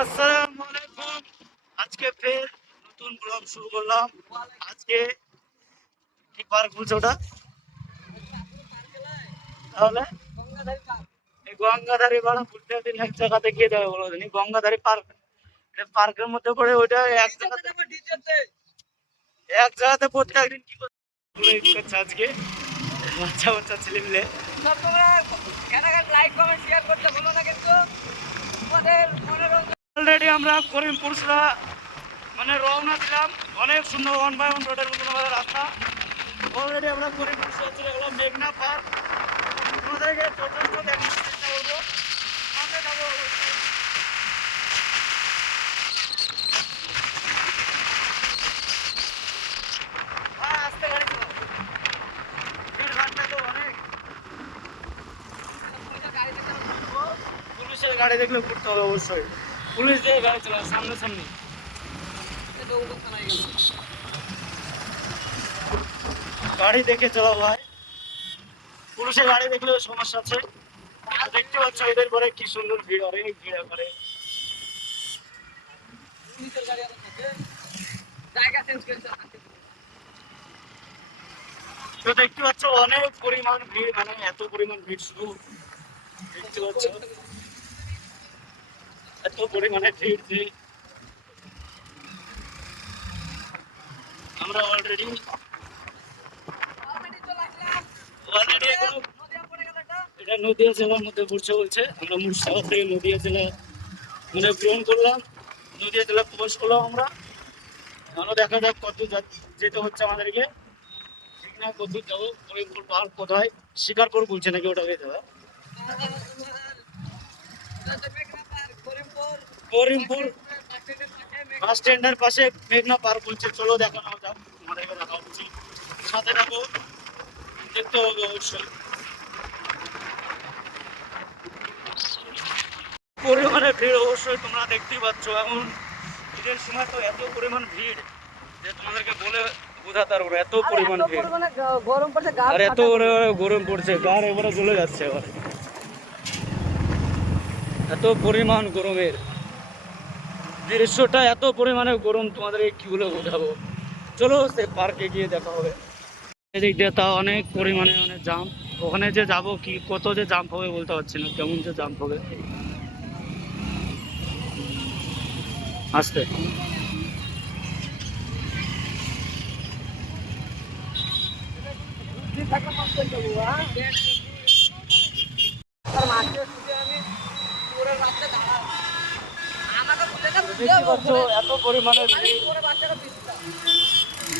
আসসালামু আলাইকুম। আজকে ফের নতুন ব্লগ শুরু করলাম। আজকে কি পার্ক বলছে ওটা? তাহলে এই গঙ্গাধারী পাড়া প্রত্যেক দিন এক জায়গাতে গিয়ে যাবে বলো দিন গঙ্গাধারী পার্ক। পার্কের মধ্যে পড়ে ওইটা এক জায়গাতে প্রত্যেক দিন কি করছে আজকে বাচ্চা বাচ্চা ছেলে মিলে। অলরেডি আমরা করিমপুর মানে রওনা দিলাম। অনেক সুন্দর 1 by 1 রোডের মতন আমাদের রাস্তা। অলরেডি আমরা করিমপুর চলে গেলাম মেঘনা পার্ক। আমাদেরকে যথেষ্ট দেখানোর চেষ্টা করবো। সামনে যাবো অবশ্যই। আস্তে গাড়ি চালাও, ভিড়ভাড়টা তো অনেক। পুলিশের গাড়ি দেখলে ঘুরতে হবে অবশ্যই। পুলিশ দিয়ে গাড়ি চালায় সামনে সামনে। গাড়ি দেখে চালাও ভাই, পুলিশের গাড়ি দেখলে সমস্যা আছে। দেখতে পাচ্ছ এদের পরে কি সুন্দর ভিড়, অনেক ভিড় করে। তো দেখতে পাচ্ছ অনেক পরিমাণ ভিড়, মানে এত পরিমাণ ভিড় শুধু দেখতে পাচ্ছ এত পরিমাণে ভিড় যে আমরা অলরেডি এটা নদিয়া জেলার মধ্যে পড়ছে বলছে। আমরা মুর্শিদাবাদ থেকে নদিয়া জেলা মানে গ্রহণ করলাম, নদিয়া জেলা প্রবেশ করলাম আমরা। আমরা দেখা যাক কত যেতে হচ্ছে আমাদেরকে, ঠিক না? কত যাবো, করিমপুর পাহাড় কোথায়, শিকারপুর বলছে নাকি ওটা যেতে হবে। করিমপুর বাস স্ট্যান্ডের পাশে মেঘনা পার্ক বলছে। চলো দেখানো যাক, আমাদেরকে দেখা হচ্ছে, সাথে থাকো, দেখতে হবে অবশ্যই। পরিমাণে ভিড় অবশ্যই তোমরা দেখতেই পাচ্ছ। এখন ঈদের সময় তো এত পরিমাণ ভিড় যে তোমাদেরকে বলে বোঝাতে পারবো না, এত পরিমাণ ভিড়। আর এত গরম পড়ছে, গার এবারে জ্বলে যাচ্ছে। এবার এত পরিমাণ গরমের দৃশ্যটা, এত পরিমাণে গরম তোমাদেরকে কি বলে বোঝাবো। চলো সে পার্কে গিয়ে দেখা হবে। এদিক দিয়ে তা অনেক পরিমাণে অনেক জাম। ওখানে যে যাবো কি কত যে জাম হবে বলতে পারছি না, কেমন যে জাম হবে। আসতে এত পরিমাণে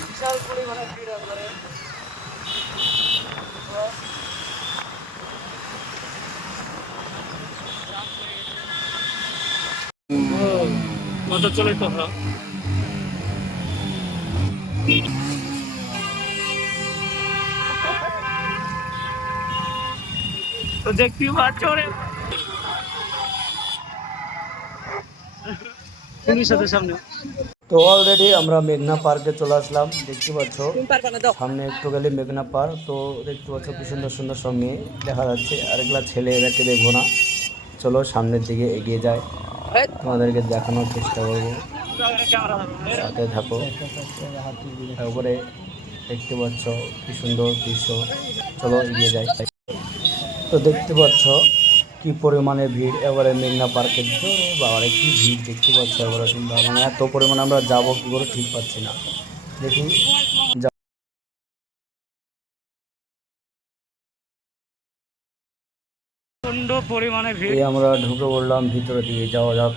বিশাল পরিমাণে ভিড় একবারে। কত চলে তো তো দেখতে পাচ্ছ রে সামনে। তো অলরেডি আমরা মেঘনা পার্কে চলে আসলাম। দেখতে পাচ্ছ সামনে একটু গেলে মেঘনা পার্ক। তো দেখতে পাচ্ছ কি সুন্দর সুন্দর সব মেয়ে দেখা যাচ্ছে। আরেকলা ছেলে, এদেরকে দেখবো না, চলো সামনের দিকে এগিয়ে যায়, তোমাদেরকে দেখানোর চেষ্টা করবো, সাথে থাকো। তারপরে দেখতে পাচ্ছ কি সুন্দর দৃশ্য, চলো এগিয়ে যাই। তো দেখতে পাচ্ছ কি পরিমাণে ভিড় এবারে মেঘনা পার্কের জোরে বাবারে কি ভিড় দেখতে পাচ্ছ এবারে তোমরা। মানে এত পরিমাণে আমরা যাবো কি করে ঠিক পাচ্ছি না, দেখি পরিমাণে ভিড়। আমরা ঢুকে পড়লাম ভিতরে দিয়ে, যাওয়া যাক।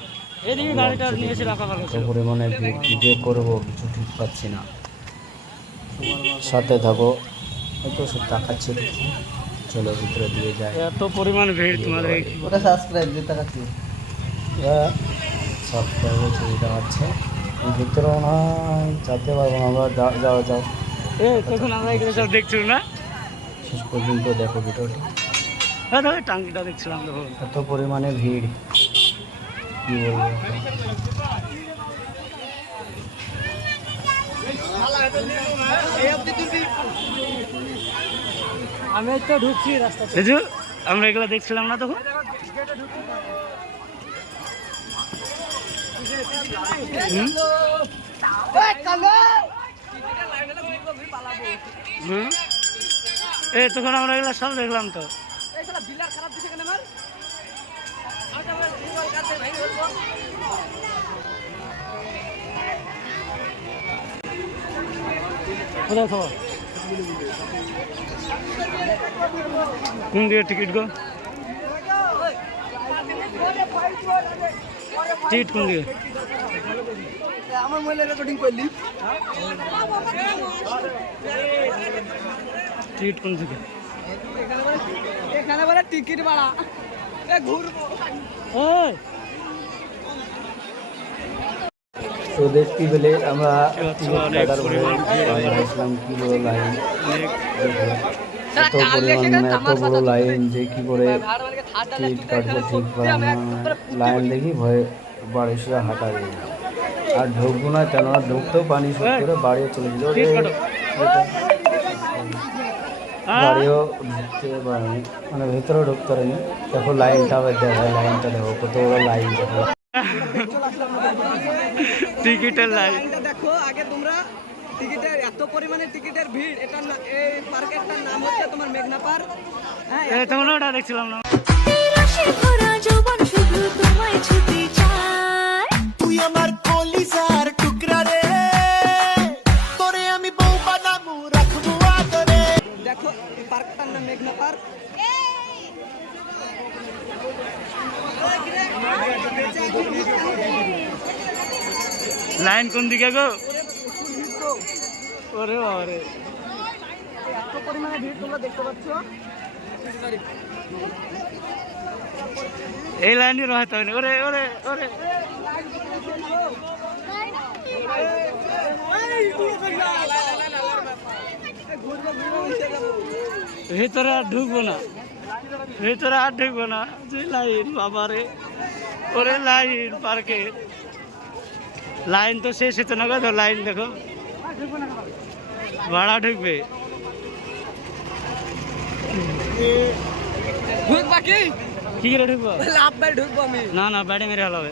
এদিকে গাড়িটা নিয়ে এসে রাখা ভালো ছিল। পরিমাণে ভিড় কি যে করবো কিছু ঠিক পাচ্ছি না, সাথে থাকো। হয়তো সব তাকাচ্ছে, চলো ভিতরে দিয়ে যায়। এত পরিমাণ ভিড় তোমাদের ওটা সাবস্ক্রাইব দিয়ে তাকাচ্ছি, সাবস্ক্রাইবে ছবি দেখাচ্ছে। ভিতরে মনে হয় যেতে পারবো না আমরা, যাও যাও। তখন আমরা এগুলো সব দেখছিল না, শেষ পর্যন্ত দেখো ভিডিওটি। টাঙ্কিটা দেখছিলাম তখন। এত পরিমাণে ভিড় কি বলবো। আমি তো ঢুকছি রাস্তা, আমরা এগুলো দেখছিলাম না তখন। এই তখন আমরা এগুলো সব দেখলাম তো। কোথায় খবর? কোন দিকে টিকিট গো? টিকিট কোন দিকে? আমার মোবাইলে রেকর্ডিং করলি টিকিট কোন দিকে? এখানে বলে টিকিট ভাড়া ঘুরবো। ওই তো দেখতে পেলে আমরা অনেক কাটার পরে আসলাম কি বড় লাইন, এত পরিমাণ এত বড় লাইন যে কি করে টিকিট কাটবো ঠিক লাইন দেখি ভয়ে বাড়ি শুয়ে হাঁটা যায় আর ঢুকবো না, কেননা ঢুকতেও পানি শুট করে বাড়িও চলে যেত, বাড়িও ঢুকতে পারেনি, মানে ভেতরেও ঢুকতে পারেনি। দেখো লাইনটা আবার দেখায়, লাইনটা দেখো কত বড় লাইন দেখো, টিকিটের লাইন দেখো আগে তোমরা টিকিটের এত পরিমাণে টিকিটের ভিড়। এটা এই পার্কেরটার নাম হচ্ছে তোমার মেঘনা পার্ক। হ্যাঁ তখন ওটা দেখছিলাম না। তুই আমার কলিজার টুকরা রে, তোরে আমি বউ বানাবো রাখবো আদরে। দেখো এই পার্কটার নাম মেঘনা পার্ক। লাইন কোন দিকে গো? ওরে বাবারে, এত পরিমাণে ভিড় তোমরা দেখতে পাচ্ছ। এই লাইনই রহতে হয় না। ওরে ওরে ওরে ভেতরে আর ঢুকবো না, ভেতরে আর ঢুকবো না। যে লাইন বাবারে, ওরে লাইন পার্কে লাইন তো শেষ হতো না গো। লাইন দেখো, ভাড়া ঢুকবে। ঢুকবা কি? কি করে ঢুকবো? লাভ বাই ঢুকবো আমি। না না, ব্যাটে মেরে হলো হবে।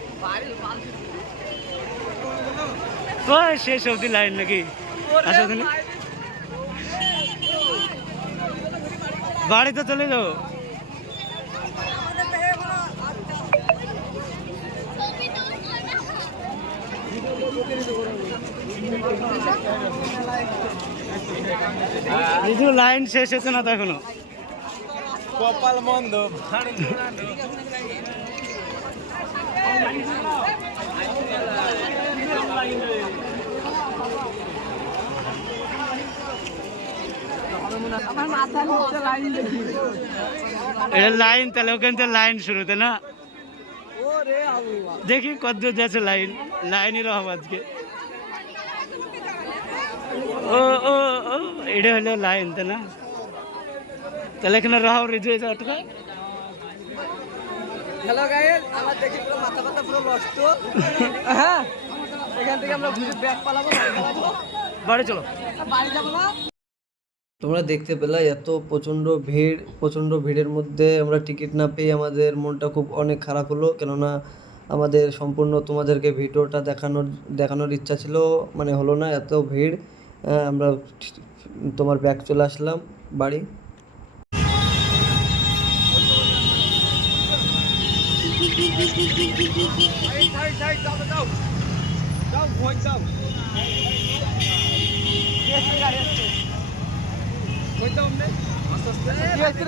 ওই শেষ অবধি লাইন নাকি? আসো তুমি বাড়িতে চলে যাও। লাইন শেষ হচ্ছে না তো এখনো। কপাল মন্দ। আমার মাথা নিচে লাইন দেখি। এটা লাইন, তাহলে ওখান থেকে লাইন শুরুতে না। ওরে আল্লাহ, দেখি কত দূর যাচ্ছে লাইন। লাইনই রহব আজকে। ও ও ও এটা হলো লাইন তো না, তাহলে এখানে রহব রিজু আটকা। হ্যালো গাইস, আমার দেখি পুরো মাথা ব্যথা পুরো নষ্ট। হ্যাঁ, এখান থেকে আমরা ঘুরে ব্যাগ পালাবো, বাড়ি চলো। বাড়ি যাবো না। তোমরা দেখতে পেলে এত প্রচণ্ড ভিড়ের মধ্যে আমরা টিকিট না পেয়ে আমাদের মনটা খুব অনেক খারাপ হলো, কেননা আমাদের সম্পূর্ণ তোমাদেরকে ভিডিওটা দেখানোর ইচ্ছা ছিল, মানে হলো না, এত ভিড়। আমরা তোমার ব্যাগ চলে আসলাম বাড়ি।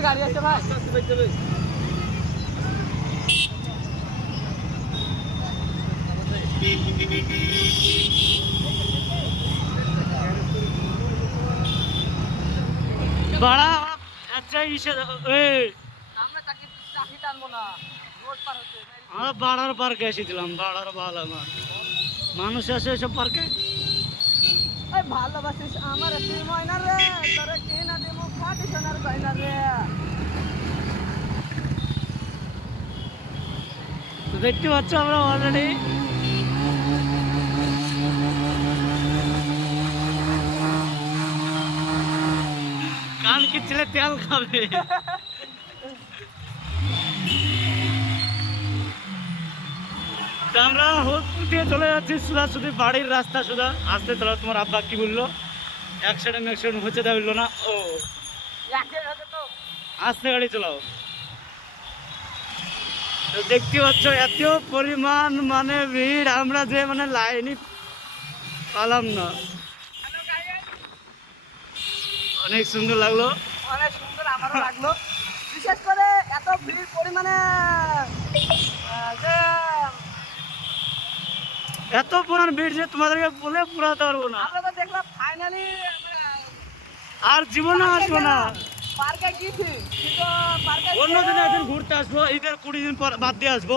গাড়ি আছে ভাই। বাড়া আচ্ছা ইসে আমরা চাকরি টানবো না, রোড পার হচ্ছে। আমরা বাড়ার পার্কে এসেছিলাম। বাড়ার ভালো আমার মানুষ আছে এসব পার্কে। এই ভালোবাসিস আমার তুই ময়না রে, তোরে কি না দেবো খাটি সোনার গয়না রে। তো দেখতে পাচ্ছ আমরা অলরেডি কান কিচলে তেল খাবে। তো আমরা হোলপুর দিয়ে চলে যাচ্ছি সোজাসুজি বাড়ির রাস্তা সোজা আসতে চলো। তোমার আব্বা কি বললো? অ্যাক্সিডেন্ট হচ্ছে তা বললো না? ও আস্তে গাড়ি চালাও। তো দেখতে পাচ্ছ এত পরিমাণ মানে ভিড়, আমরা যে মানে লাইনই পালাম না। অনেক সুন্দর লাগলো। অনেক সুন্দর আমারও লাগলো, বিশেষ করে এত ভিড় পরিমাণে যে এত পরিমাণ ভিড় যে তোমাদেরকে বলে পুরাতে পারবো না। আমরা তো দেখলাম ফাইনালি আর জীবনে আসবো না। পার্কে গিয়েছি, কিন্তু পার্কে অন্যদিন একদিন ঘুরতে আসবো, ঈদের 20 দিন পর বাদ দিয়ে আসবো।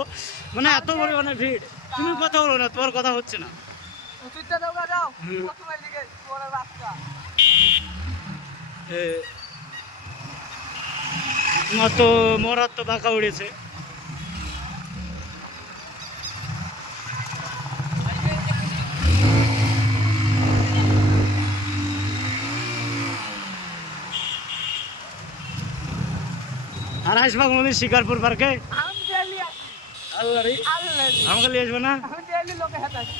মানে এত পরিমাণে ভিড়, তুমি কথা বলো না, তোমার কথা হচ্ছে না। উচিতটা দৌড়া যাও প্রথমের দিকে বড় রাস্তা। তোমার তো মরার তো বাঁকা উড়েছে। আর আসবাগ নদীর শিকারপুর পার্কে আমি ডেলি আসি, আল্লাহ রে, আল্লাহ আমাকে নিয়ে আসবে না? আমি ডেলি লোকে হাতে আসি,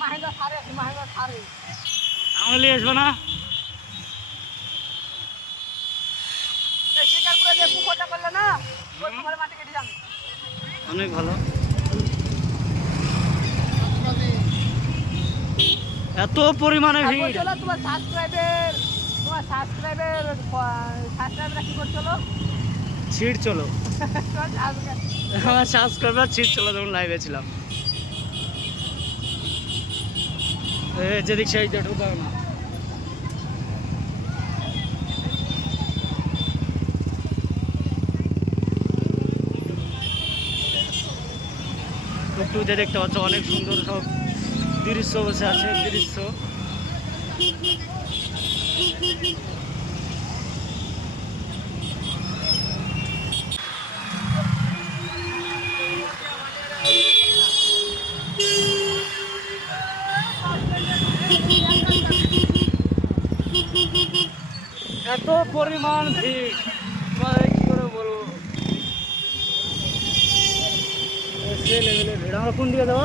মাহিন্দা সারে আসি, মাহিন্দা সারে আমাকে নিয়ে আসবে না? এই শিকারপুরে যে পুকুরটা করলে না, ওই পুকুরের মাটি কেটে যাবে। অনেক ভালো। এত পরিমাণে আর ভিড়। বলছিল তোমার সাবস্ক্রাইবের কি করছিল? ছিট চলো, তোমার subscribe- আমার সাবস্ক্রাইবার ছিট চলো যখন লাইভে ছিলাম। যেদিক সেই ঢুকাও না। টুকটুকে দেখতে পাচ্ছ অনেক সুন্দর সব দৃশ্য বসে আছে, দৃশ্য। এত পরিমাণ ভিড়, তোমাদের কি করে বলবো? সে লেভেলে ভিড়। আমরা কোন দিকে যাবো?